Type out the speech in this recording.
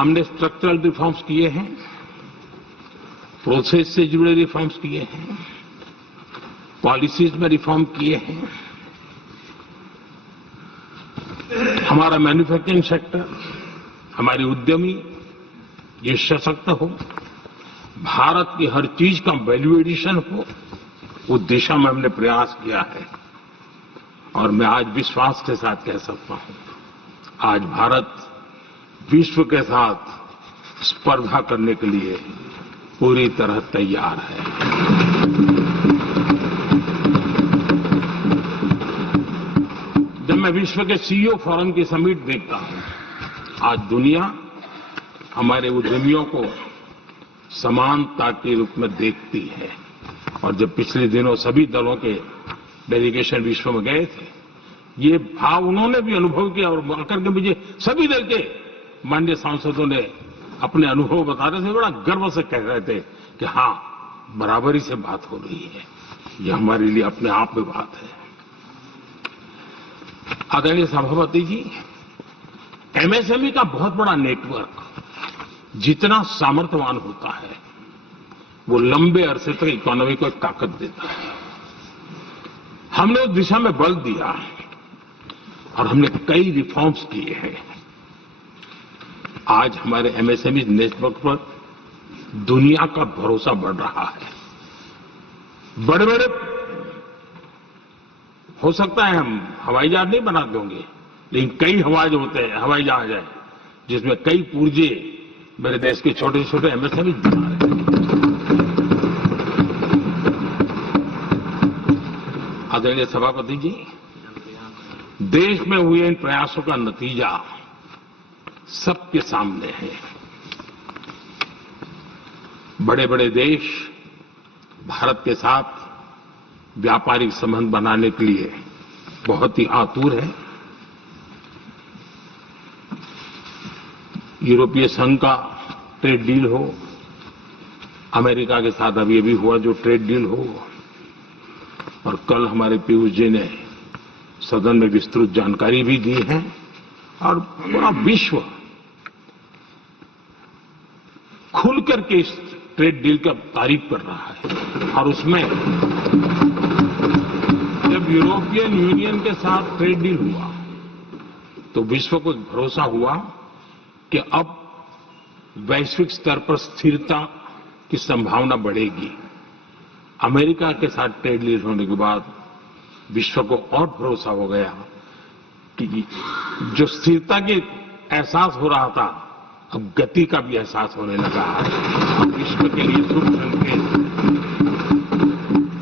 हमने structural reforms किए हैं, प्रोसेस से जुड़े रिफॉर्म्स किए हैं, पॉलिसीज में रिफॉर्म किए हैं। हमारा मैन्युफैक्चरिंग सेक्टर, हमारे उद्यमी ये सशक्त हो, भारत की हर चीज का वैल्यू एडिशन हो, उस दिशा में हमने प्रयास किया है। और मैं आज विश्वास के साथ कह सकता हूं, आज भारत विश्व के साथ स्पर्धा करने के लिए पूरी तरह तैयार है। जब मैं विश्व के सीईओ फोरम की समिट देखता हूं, आज दुनिया हमारे उद्यमियों को समानता के रूप में देखती है। और जब पिछले दिनों सभी दलों के डेलीगेशन विश्व में गए थे, ये भाव उन्होंने भी अनुभव किया और आकर के मुझे सभी दल के माननीय सांसदों ने अपने अनुभव बता रहे थे, बड़ा गर्व से कह रहे थे कि हाँ, बराबरी से बात हो रही है। ये हमारे लिए अपने आप में बात है। आदरणीय सभापति जी, एमएसएमई का बहुत बड़ा नेटवर्क जितना सामर्थ्यवान होता है, वो लंबे अरसे तक इकोनॉमी को एक ताकत देता है। हमने उस दिशा में बल दिया और हमने कई रिफॉर्म्स किए हैं। आज हमारे एमएसएमई नेटवर्क पर दुनिया का भरोसा बढ़ रहा है। बड़े बड़े हो सकता है हम हवाई जहाज नहीं बनाते होंगे, लेकिन कई हवाई जहाज है जिसमें कई पुर्जे मेरे देश के छोटे छोटे एमएसएमई बना रहे हैं। आदरणीय सभापति जी, देश में हुए इन प्रयासों का नतीजा सबके सामने है। बड़े बड़े देश भारत के साथ व्यापारिक संबंध बनाने के लिए बहुत ही आतुर है। यूरोपीय संघ का ट्रेड डील हो, अमेरिका के साथ अभी अभी हुआ जो ट्रेड डील हो, और कल हमारे पीयूष जी ने सदन में विस्तृत जानकारी भी दी है। और पूरा विश्व खुल करके इस ट्रेड डील का तारीफ कर रहा है। और उसमें जब यूरोपियन यूनियन के साथ ट्रेड डील हुआ तो विश्व को भरोसा हुआ कि अब वैश्विक स्तर पर स्थिरता की संभावना बढ़ेगी। अमेरिका के साथ ट्रेड डील होने के बाद विश्व को और भरोसा हो गया कि जो स्थिरता के एहसास हो रहा था, अब गति का भी एहसास होने लगा है। विश्व के लिए शुभ संकेत